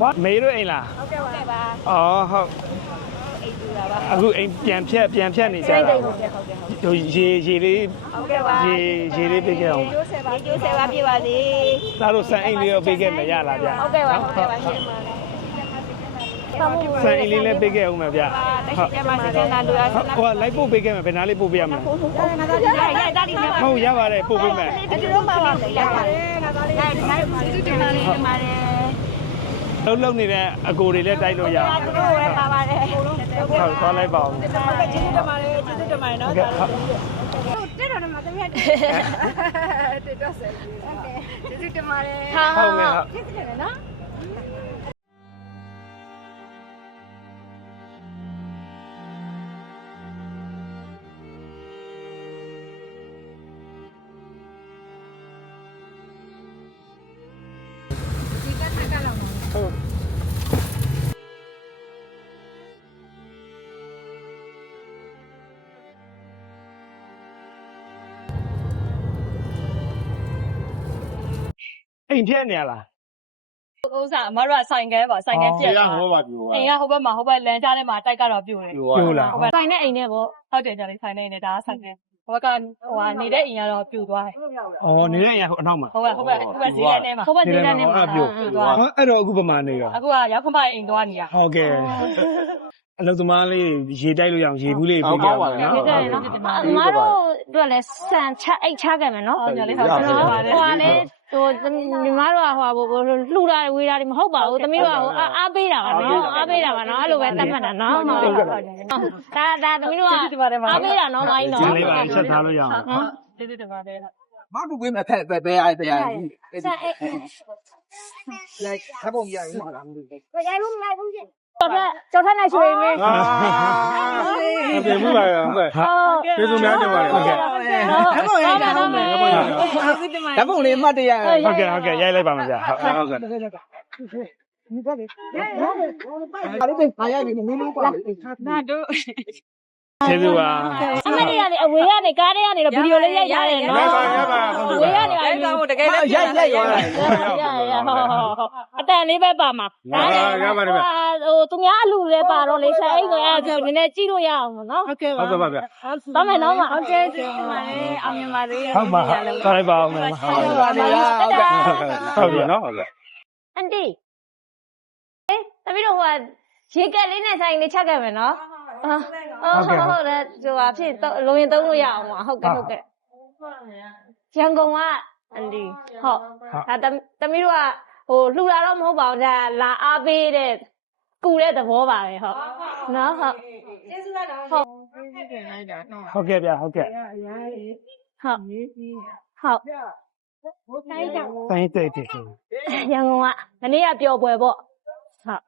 ဘာမေတို့အိမ်လားဟုတ်ကဲ့ပါအော်ဟုတ်အခုအိမ်ပြန်ဖြတ်နေကြတာဟိုရေလေးဟုတ်ကဲ့ပါရေလေးပေးခဲ့အောင်ကျိုးဆယ်ပါပြပါစေသားတို့ဆန်အိမ်လေးရောပေးခဲ့မယ်ရလားဗျဟုတ်ကဲ့ပါရှင်းပါဆန်အိမ်လေးလည်းပေးခဲ့အောင်မယ်ဗျဟုတ်ကဲ့ပါစေနာလူရဟိုလိုက်ပို့ပေးခဲ့မယ်ဘယ်နာလေးပို့ပေးရမလဲဟုတ်ရပါတယ်ပို့ပေးမယ်ဒီလိုမှပါရပါတယ်ငါသားလေးဒီမှာလေးဒီမှာလေးလုံးနေတဲ့အကိုတွေလည်းတိုက်လို့ရအောင်သူတို့ပဲပါပါတယ်ဟုတ်သွားလိုက်ပါဦးဟုတ်ကဲ့ကျေးဇူးတင်ပါတယ်နော်ဟုတ်ကဲ့တက်တော်မှာတမက်တက်တော့ဆက်ဟုတ်ကဲ့ကျေးဇူးတင်ပါတယ်ဟုတ်ကဲ့ဟုတ်ကျေးဇူးတင်တယ်နော်အိမ်ဖြတ်နေရလားဥစားအမတို့ကဆိုင်ကဲပါဆိုင်ကဲပြက်တာဟောပါပြိုအိမ်ကဟိုဘက်မှာဟိုဘက်လမ်းကြားထဲမှာတိုက်ကတော့ပြိုတယ်ပြိုလားဟိုဘက်ဆိုင်နဲ့အိမ်နဲ့ပေါ့ဟုတ်တယ်ကြာလေးဆိုင်နဲ့အိမ်နဲ့ဒါကဆိုင်နဲ့ဟိုဘက်ကဟိုနေတဲ့အိမ်ကတော့ပြိုသွားတယ်အော်နေတဲ့အိမ်ကအနောက်မှာဟိုဘက်ဈေးထဲမှာဟိုဘက်ဈေးထဲမှာပြိုသွားအဲ့တော့အခုပမာနေတော့အခုကရောက်ခမအိမ်သွားနေတာဟုတ်ကဲ့အလုပ်သမားလေးရေတိုက်လို့ရအောင်ရေဘူးလေးပေးကြပါမယ်နော်ဟုတ်ကဲ့နော်အမားတို့တို့လည်းဆန်ချအိတ်ချခဲ့မယ်နော်ဟုတ်တယ်လေဟုတ်တယ်ဟိုကလေဟိုညီမတို့ကဟိုလှူတာဝေးတာတွေမဟုတ်ပါဘူးသမီးတို့ကဟိုအားပေးတာပါနော်အားပေးတာပါနော်အဲ့လိုပဲတတ်မှတ်တာနော်ဒါသမီးတို့ကအားပေးတာနော်မိုင်းနော်ကျန်လေးပါချက်ထားလို့ရအောင်ကျေးဇူးတင်ပါတယ်မတူပေးမဲ့ဖက်ပဲအားတရားဆန်အိတ်လိုက်ခပ်ပုံရရင်မလားမသိဘူးရိုင်လို့မလိုက်ဘူးကျော်ထက်နဲ့ရွှေမင်းပြင်မှုပါရောဟုတ်ကဲ့ကျေးဇူးများတင်ပါတယ်ဟုတ်ကဲ့ဓာတ်ပုံရအောင်မယ်ဓာတ်ပုံလေးမှတ်တရဟုတ်ကဲ့ရိုက်လိုက်ပါမယ်ဗျဟုတ်ကဲ့ဒီကလေးအားလေးပါရပြီမင်းလို့ပါနာတို့ကျေးဇူးပါအမလေးကနေအဝေးကနေကားထဲကနေတော့ဗီဒီယိုလေးရိုက်ရတယ်နော်ရပါဝေးကနေအဲ့ကောင်တကယ်လည်းရိုက်ရောအတန်လေးပဲပါမှာရပါတယ်ဗျဟိုသူများအလူလည်းပါတော့လေဆိုင်အိတ်ကိုအဲ့ဒါနည်းနည်းကြည့်လို့ရအောင်နော်ဟုတ်ကဲ့ပါဗျပါမယ်နော်ဟုတ်ကဲ့ကျေးဇူးပါလေအောင်မြင်ပါလေဟုတ်ပါသွားလိုက်ပါအောင်မယ်ဟုတ်ပါလေဟုတ်ပြီနော်ဟုတ်ကဲ့အန်တီသမီးတို့ဟိုရေကက်လေးနဲ့ဆိုင်လေးချက်ခဲ့မယ်နော်ဟုတ်တယ်ဟိုအဖြစ်လုံရင်သုံးလို့ရအောင်ပါဟုတ်ကဲ့ရန်ကုန်ကအန်ဒီဟုတ်ဒါသမီးတို့ကဟိုလှူတာတော့မဟုတ်ပါဘူးဒါလာအားပေးတဲ့ကူတဲ့သဘောပါပဲဟုတ်နော်ဟုတ်ကျေးဇူးပါတော့ဟုတ်ဟုတ်ကဲ့ဗျဟုတ်ကဲ့ဟုတ်တိုင်းတဲ့ရန်ကုန်ကမနေ့ကပျော်ပွဲပေါ့ဟုတ်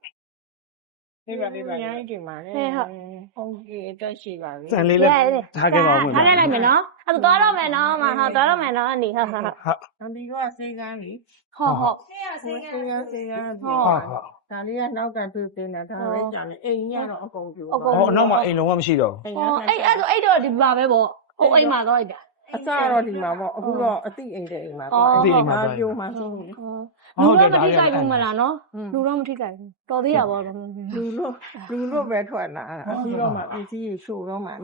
နေပါရိုင်းကြည့်ပါလေဟုတ်ကဲ့တက်ရှိပါပြီစံလေးလည်းထားခဲ့ပါဦးထားလိုက်မယ်နော်အဲ့တော့တော့မယ်နော်မဟုတ်တော့မယ်နော်အနေဟုတ်အန်ဒီကစေကန်းလीဟုတ်စေကန်းဟုတ်ဒါလေးကနောက်ကတွေ့တင်တာဒါပဲကြာနေအိမ်ကြီးကတော့အကုန်ပြိုအနောက်မှာအိမ်လုံးဝမရှိတော့အဲ့တော့ဒီမှာပဲပေါ့ဟိုအိမ်မှာတော့အဲ့ဒါအစတော့ဒီမှာပေါ့အခုတော့အတိအိမ်တဲ့အိမ်မှာပေါ့အတိအိမ်မှာပြိုမှာဆုံးလူတော့မထိကြိုက်ဘူးမလားနော်လူတော့မထိကြိုက်ဘူးတော်သေးရပါတော့လူလို့ပဲထွက်လာအခုတော့မှပစ္စည်းကြီးရှို့တော့မှလေ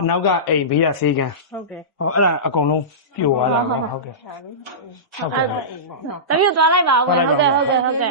အနောက်ကအိမ်ဘေးကဆေးကန်းဟုတ်တယ်ဟောအဲ့ဒါအကုန်လုံးပြိုသွားတာဟုတ်ကဲ့တပည့်သွားလိုက်ပါဦးဟုတ်ကဲ့